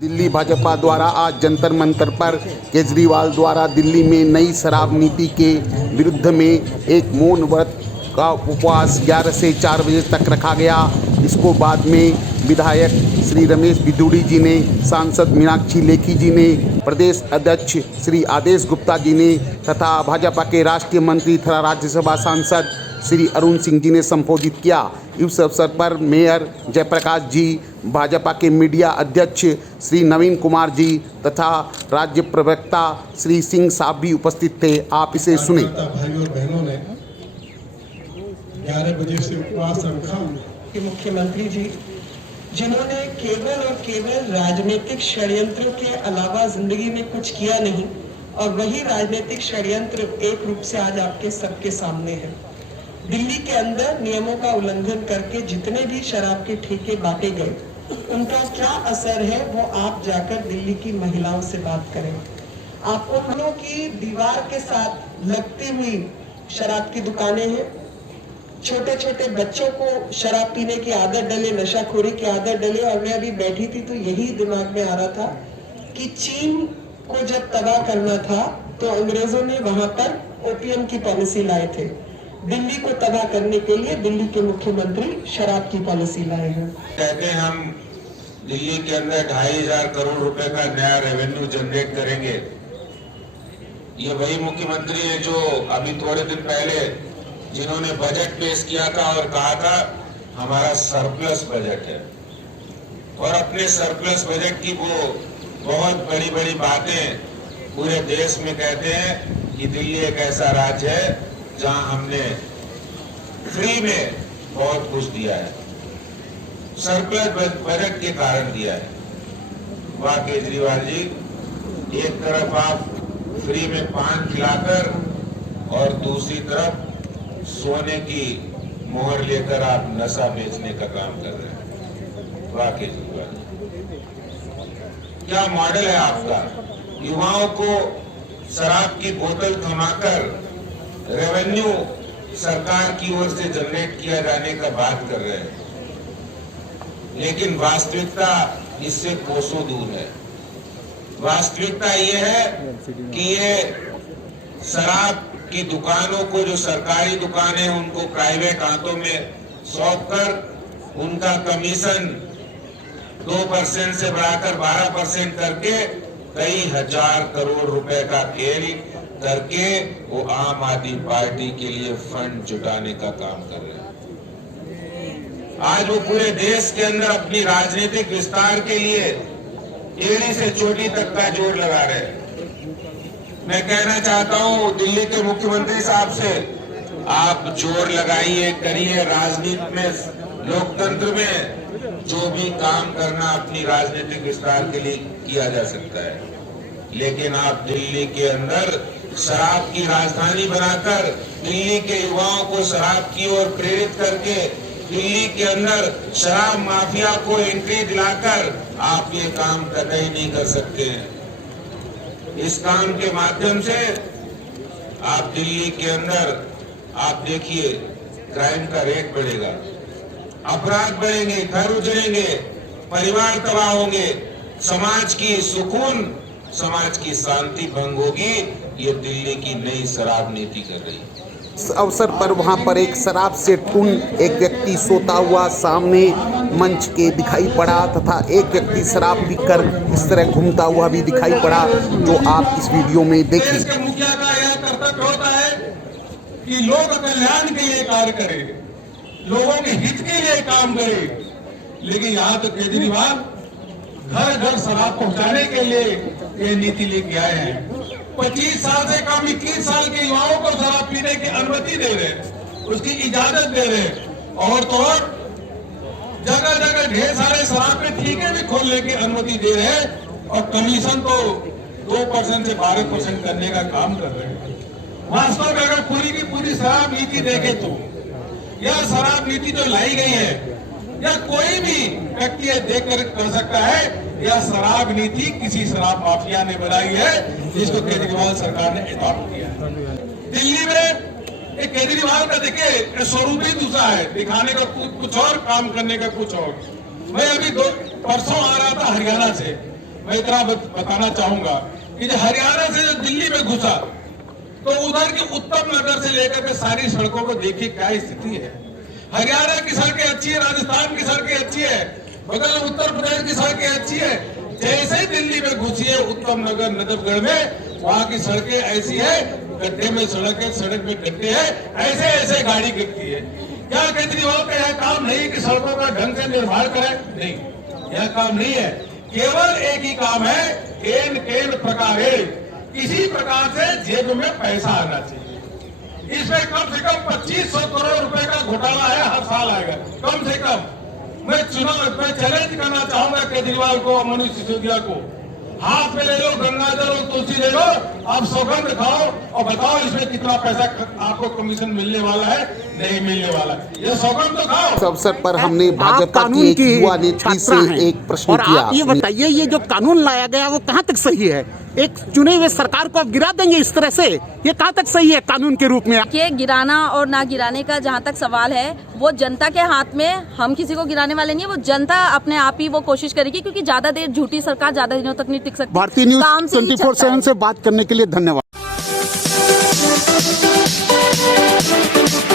दिल्ली भाजपा द्वारा आज जंतर मंतर पर केजरीवाल द्वारा दिल्ली में नई शराब नीति के विरुद्ध में एक मौन व्रत का उपवास 11 से 4 बजे तक रखा गया। इसको बाद में विधायक श्री रमेश बिधूड़ी जी ने, सांसद मीनाक्षी लेखी जी ने, प्रदेश अध्यक्ष श्री आदेश गुप्ता जी ने तथा भाजपा के राष्ट्रीय मंत्री तथा राज्यसभा सांसद श्री अरुण सिंह जी ने संबोधित किया। इस अवसर पर मेयर जयप्रकाश जी, भाजपा के मीडिया अध्यक्ष श्री नवीन कुमार जी तथा राज्य प्रवक्ता श्री सिंह साहब भी उपस्थित थे। आप इसे सुने। भाइयों और बहनों ने 11 बजे से उपवास रखा। मुख्यमंत्री जी, जिन्होंने केवल और केवल राजनीतिक षड्यंत्र के अलावा जिंदगी में कुछ किया नहीं, और वही राजनीतिक षड्यंत्र एक रूप से आज आपके सबके सामने है। दिल्ली के अंदर नियमों का उल्लंघन करके जितने भी शराब के ठेके बांटे गए, उनका क्या असर है वो आप जाकर दिल्ली की महिलाओं से बात करें। आप उन की दीवार के साथ लगती हुई शराब की दुकानें हैं, छोटे छोटे बच्चों को शराब पीने की आदत डले, नशाखोरी की आदत डले। और मैं अभी बैठी थी तो यही दिमाग में आ रहा था कि चीन को जब तबाह करना था तो अंग्रेजों ने वहां पर ओपियम की पॉलिसी लाए थे। दिल्ली को तबाह करने के लिए दिल्ली के मुख्यमंत्री शराब की पॉलिसी लाए हैं। कहते हैं हम दिल्ली के अंदर 2500 करोड़ रुपए का नया रेवेन्यू जनरेट करेंगे। ये वही मुख्यमंत्री है जो अभी थोड़े दिन पहले जिन्होंने बजट पेश किया था और कहा था हमारा सरप्लस बजट है, और अपने सरप्लस बजट की वो बहुत बड़ी बड़ी बातें पूरे देश में कहते हैं कि दिल्ली एक ऐसा राज्य है जहां हमने फ्री में बहुत कुछ दिया है, सरप्लस बजट के कारण दिया है। वाह केजरीवाल जी, एक तरफ आप फ्री में पान खिलाकर और दूसरी तरफ सोने की मोहर लेकर आप नशा बेचने का काम कर रहे हैं। वाह केजरीवाल जी, क्या मॉडल है आपका। युवाओं को शराब की बोतल थमाकर रेवेन्यू सरकार की ओर से जनरेट किया जाने का बात कर रहे हैं, लेकिन वास्तविकता इससे कोसों दूर है। वास्तविकता ये है कि ये शराब की दुकानों को, जो सरकारी दुकानें उनको प्राइवेट हाथों में सौंप कर उनका कमीशन 2% से बढ़ाकर 12% करके कई हजार करोड़ रुपए का खेल करके वो आम आदमी पार्टी के लिए फंड जुटाने का काम कर रहे हैं। आज वो पूरे देश के अंदर अपनी राजनीतिक विस्तार के लिए एड़ी से चोटी तक का जोर लगा रहे हैं। मैं कहना चाहता हूं दिल्ली के मुख्यमंत्री साहब से, आप जोर लगाइए, करिए। राजनीति में, लोकतंत्र में जो भी काम करना अपनी राजनीतिक विस्तार के लिए किया जा सकता है, लेकिन आप दिल्ली के अंदर शराब की राजधानी बनाकर दिल्ली के युवाओं को शराब की ओर प्रेरित करके दिल्ली के अंदर शराब माफिया को एंट्री दिलाकर आप ये काम कतई नहीं कर सकते हैं। इस काम के माध्यम से आप दिल्ली के अंदर आप देखिए क्राइम का रेट बढ़ेगा, अपराध बढ़ेंगे, घर उजड़ेंगे, परिवार तबाह होंगे, समाज की सुकून, समाज की शांति भंग होगी। ये दिल्ली की नई शराब नीति कर रही है। इस अवसर पर वहां पर एक शराब से टून एक व्यक्ति सोता हुआ सामने मंच के दिखाई पड़ा तथा एक व्यक्ति शराब पीकर इस तरह घूमता हुआ भी दिखाई पड़ा, जो आप इस वीडियो में देखिए। देश के मुखिया का यह कर्तव्य होता है कि लोक कल्याण के लिए कार्य करे, लोगों के हित के लिए काम करे, लेकिन यहाँ तो केजरीवाल घर घर शराब पहुंचाने के लिए ये नीति लेके आए हैं। 25 साल से कम 21 साल के युवाओं को शराब पीने की अनुमति दे रहे हैं, उसकी इजाजत दे रहे हैं, और तो और जगह जगह ढेर सारे शराब के ठेके भी खोलने की अनुमति दे रहे हैं, और कमीशन तो 2% से 12% करने का काम कर रहे हैं। वास्तव में अगर पूरी की पूरी शराब नीति देखे तो यह शराब नीति जो लाई गई है, या कोई भी व्यक्ति देख कर सकता है, यह शराब नीति किसी शराब माफिया ने बनाई है, जिसको केजरीवाल सरकार ने अडॉप्ट किया है। दिल्ली में एक केजरीवाल का देखिए स्वरूप ही दूसरा है, दिखाने का कुछ और, काम करने का कुछ और। मैं अभी परसों आ रहा था हरियाणा से, मैं इतना बताना चाहूंगा कि जो हरियाणा से जो दिल्ली में घुसा तो उधर की उत्तम नगर से लेकर के सारी सड़कों को देखिए क्या स्थिति है। हरियाणा की सड़कें अच्छी है, राजस्थान की सड़कें अच्छी है, बगल उत्तर प्रदेश की सड़कें अच्छी है। जैसे ही दिल्ली में घुसी है उत्तम नगर नजफगढ़ में, वहां की सड़कें ऐसी है, गड्ढे में सड़क है, सड़क में गड्ढे है, ऐसे ऐसे गाड़ी गिरती है। क्या केजरीवाल का यह काम नहीं कि सड़कों का ढंग से निर्माण करें? नहीं, यह काम नहीं है। केवल एक ही काम है, केन केन प्रकारे, किसी प्रकार से जेब में पैसा आना चाहिए। इसमें कम से कम 2500 करोड़ रुपए का घोटाला है, हर साल आएगा कम से कम। मैं चैलेंज करना चाहूंगा केजरीवाल को और मनीष सिसोदिया को, हाथ में ले लो गंगाजल और तुलसी ले लो, आप सौगंध खाओ और बताओ इसमें कितना पैसा आपको कमीशन मिलने वाला है, नहीं मिलने वाला है। ये सौगंध तो खाओ। इस अवसर पर हमने भाजपा की एक युवा नेत्री से एक प्रश्न और किया। आप ये बताइए, ये जो कानून लाया गया वो कहाँ तक सही है? एक चुने हुए सरकार को आप गिरा देंगे इस तरह से, ये कहाँ तक सही है कानून के रूप में? कि गिराना और ना गिराने का जहाँ तक सवाल है वो जनता के हाथ में, हम किसी को गिराने वाले नहीं है, वो जनता अपने आप ही वो कोशिश करेगी, क्योंकि ज्यादा देर झूठी सरकार ज्यादा दिनों तक नहीं टिक सकती। भारतीय न्यूज 24/7 से बात करने के लिए धन्यवाद।